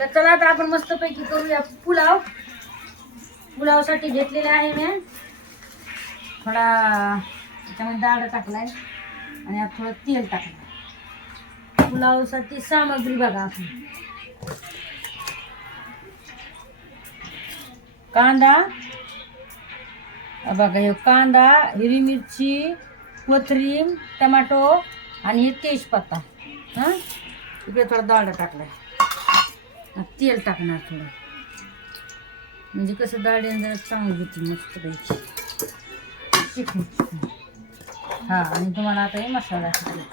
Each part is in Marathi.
तर चला आता आपण मस्तपैकी करूया पुलाव. पुलावसाठी घेतलेले आहे मी थोडा त्याच्यामध्ये डाळ टाकलाय आणि आता थोडं तेल टाकलं. पुलावसाठी सामग्री बघा आपली कांदा बघा, हे कांदा, हिरवी मिरची, कोथिंबीर, टमाटो आणि हे तेजपत्ता. हां इकडे थोडा डाळ टाकलाय. तेल टाकणार थोडं म्हणजे कसं डाळ जरा चांगली होती मस्त पैकी चिकन. हां आणि तुम्हाला आता हे मसाला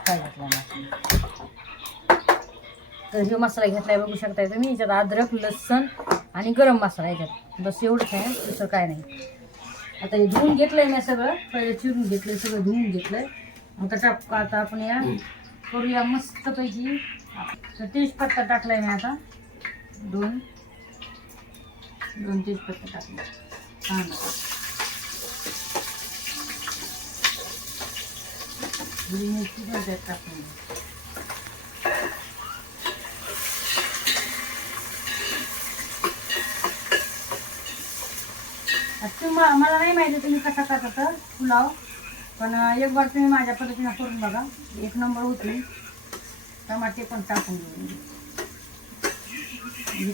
काय घातला मसाला. तर हे मसाला घेतलाय बघू शकताय तुम्ही. याच्यात अद्रक, लसूण आणि गरम मसाला याच्यात बस एवढंच आहे, दुसरं काय नाही. आता हे धुवून घेतलंय मी सगळं, पहिले चिरून घेतलंय सगळं धुवून घेतलंय. आता आपण या करूया मस्तपैकी. तर तेजपत्ता टाकलाय मी आता दोन तेजपत्ता टाकले. हिरवी मिरची पण त्यात टाकून मला नाही माहिती तुम्ही कसा करता पुलाव, पण एक बार तुम्ही माझ्या पद्धतीनं करून बघा, एक नंबर होती. टमाटे पण टाकून घेऊ.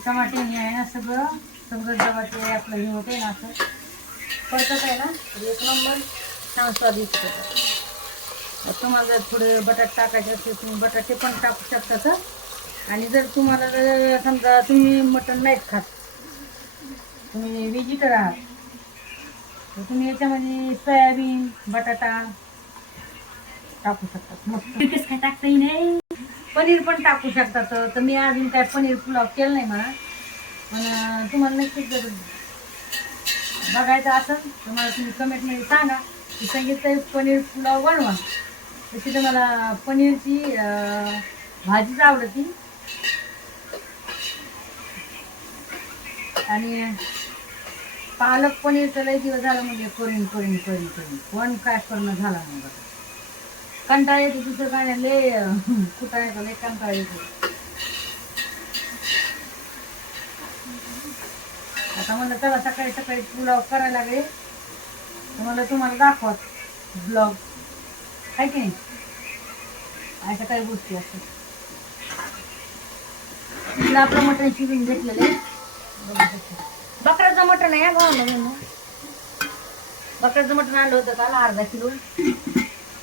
टमाटे हे आहे ना सगळं जेव्हा ते आपलं हे होते ना असं पडतं आहे ना, एक नंबर छान स्वादिष्ट होतं. तुम्हाला जर थोडे बटाटे टाकायचे असते तुम्ही बटाटे पण टाकू शकतात. आणि जर तुम्हाला जर समजा तुम्ही मटण नाहीच खात, तुम्ही व्हेजिटर आहात, तर तुम्ही याच्यामध्ये सोयाबीन, बटाटा टाकू शकतात. मस्त काय टाकताही नाही, पनीर पण टाकू शकतात. तर मी अजून काय पनीर पुलाव केलं नाही म्हणा, पण तुम्हाला नक्कीच जर बघायचं असेल तर मला तुम्ही कमेंटमध्ये सांगा की सांगितलं पनीर पुलाव बनवा. तशी तर मला पनीरची भाजीच आवडती. आणि पालक पनीरचं लय दिवस झालं म्हणजे करून पण काय करणं झाला नाही बघा. कंटाळा येतो, दुसरं काय नाही, लय कुठं येतो, लय कंटाळा येतो. आता म्हणलं चला सकाळी पुलाव करायला लागले तर मला तुम्हाला दाखवत ब्लॉग आहे की नाही. अशा काही गोष्टी असतात. तिला आपलं मटण शिजून घेतलेलं आहे. बकऱ्याचं मटण आहे गावाला. बकऱ्याचं मटण आणलं होतं काल अर्धा किलो.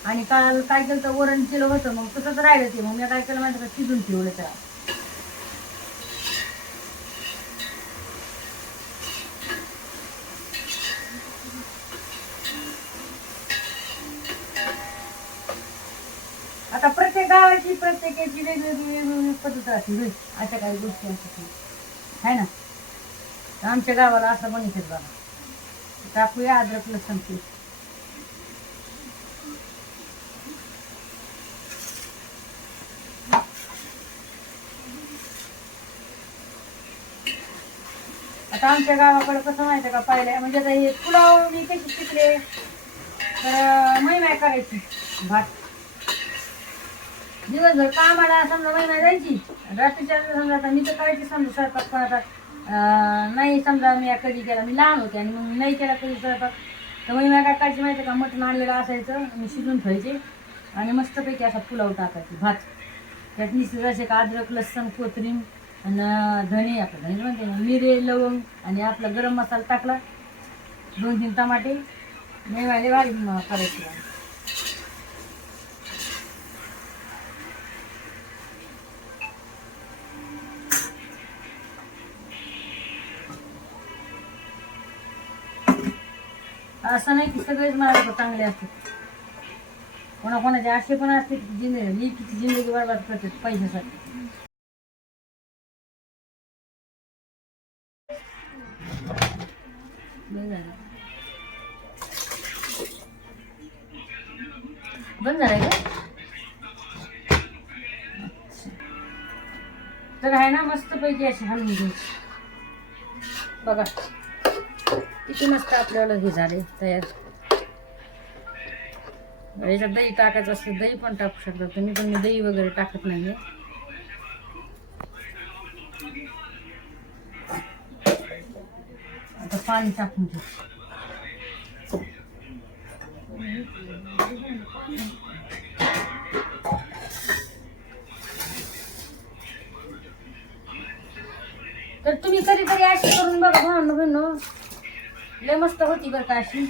आणि काल काय केलं तर वरण केलं होतं, मग तसंच राहिलं ते. मग मी काय केलं माहिती का, शिजून ठेवलं त्याला. आता प्रत्येक गावाची प्रत्येकाची वेगवेगळी पद्धत असते. अशा काही गोष्टी असतात आहे ना. आमच्या गावाला असं बनवतात बघा. टाकूया अद्रक लसूण पेस्ट. आता आमच्या गावाकडे कसं माहिती का, पाहिलं म्हणजे आता हे पुलाव मी कशी शिकले तर महिना करायची भात. दिवसभर कामाला समजा महिना जायची, रात्रीच्या समजा आता मी तर करायची समजा स्वयंपाक. पण आता नाही समजा मी कधी केला, मी लहान होते आणि मग नाही केला कधी स्वयंपाक, तर महिना काय करायची माहिती का, मटण आणलेलं असायचं मी शिजून ठेवायचे आणि मस्तपैकी असा पुलाव टाकायचे भात. त्यात निश्चित असे का अद्रक लसूण कोथिंबीर आणि धणे, आपलं धणे म्हणते ना, मिरे लवंग आणि आपला गरम मसाला टाकला, 2-3 टमाटे मेवाले भारी करायचे. असं नाही की सगळेच मला चांगले असतात, कोणाकोणाचे असे पण असते लेकीची जिंदगी बरबाद करतात पैशासाठी. बंद झालंय का? तर आहे ना मस्तपैकी अशी हलवून घ्यायची बघा. किती मस्त आपल्याला हे झाले तयार. याच्यात दही टाकायचं असतं दही पण टाकू शकता तुम्ही, पण मी दही वगैरे टाकत नाहीये. पाणी टाकून घेऊ. तर तुम्ही कधीतरी अशी करून बघा भावनो, लय मस्त होती बरं का अशी.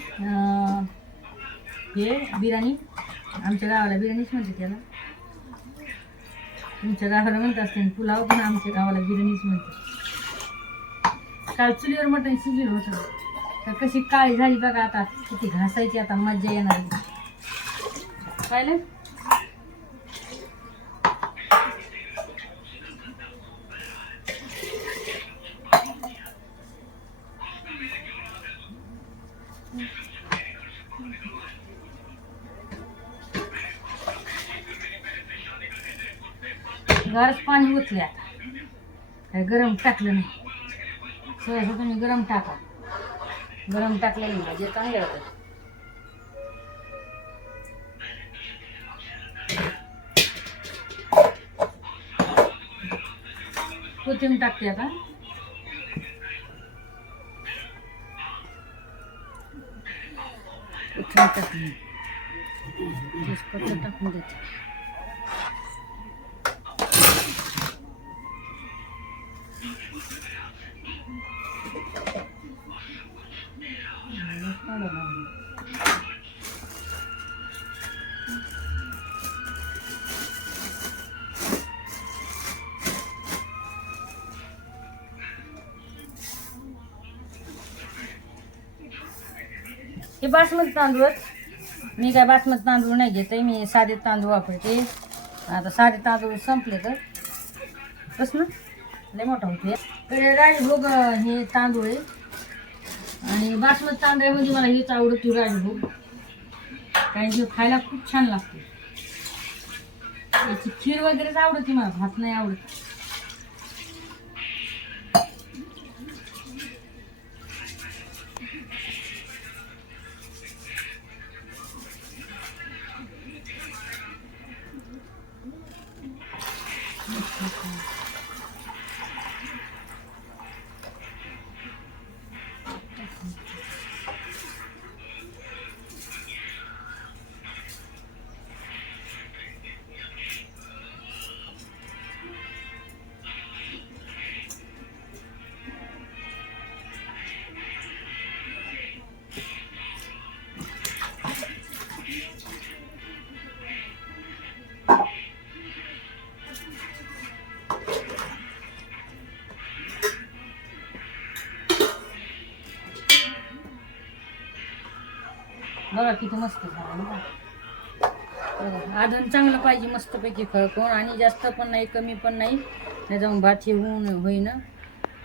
हे बिर्याणी आमच्या गावाला बिर्याणीच म्हणते त्याला. तुमच्या गावाला म्हणत असते पुलाव, पण आमच्या गावाला बिर्याणीच म्हणते. काल चुलीवर मटण शिजलं होतं, तर कशी काळी झाली बघा. आता किती घासायची, आता मज्जा येणार पाहिलं. गारच पाणी ओतले, आता काय गरम टाकलं नाही. सहसा तुम्ही गरम टाका, गरम टाकलेलं नाही जे चांगले होतं. कोथिंबीर टाकते आता. कोथिंबीर टाकून देते. हे बासमती तांदूळ, मी काय बासमती तांदूळ नाही घेते, मी साधे तांदूळ वापरते. आता साधे तांदूळ संपले तर बस ना, लय मोठा होते. तर राजभोग हे तांदूळ आहे, आणि बासमती तांदळामध्ये मला हेच आवडतो राजभोग, कारण की खायला खूप छान लागते. याची खीर वगैरेच आवडते मला, भात नाही आवडत. बघा किती मस्त झालं ना. आधण चांगलं पाहिजे, मस्तपैकी खळखून, आणि जास्त पण नाही कमी पण नाही, नाही जाऊन भात हे होईना.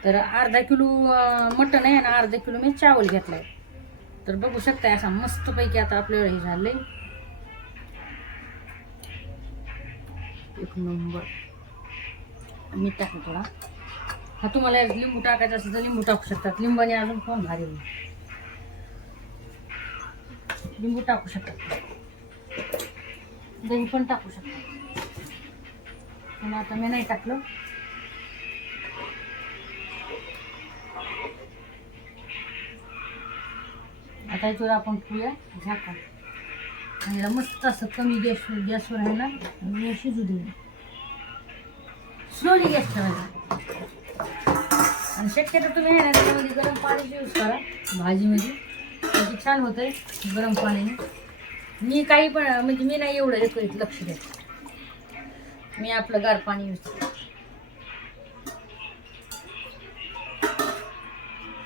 तर अर्धा किलो मटण आहे आणि अर्धा किलो मी चावल घेतलाय. तर बघू शकताय असा मस्तपैकी आता आपल्याला हे झालंय एक नंबर. मीठ टाकू थोडा. हा तुम्हाला लिंबू टाकायचं असेल तर लिंबू टाकू शकतात, लिंबाने अजून पण भारी होईल. लिंबू टाकू शकतात, दही पण टाकू शकतात, पण आता मी नाही टाकलं. आता याच्यावर आपण ठेवूया झाकण, आणि याला मस्त असं कमी गॅसवर आहे ना, आणि शिजू देऊ. स्लोली गॅस ठेवायचा, आणि शक्यतो तुम्ही आहे ना त्याच्यामध्ये गरम पाण्याचा यूज करा भाजीमध्ये, म्हणजे छान होतंय गरम पाण्याने. मी काही पण म्हणजे मी नाही एवढं लक्ष देत, मी आपलं गार पाणी यूज करते.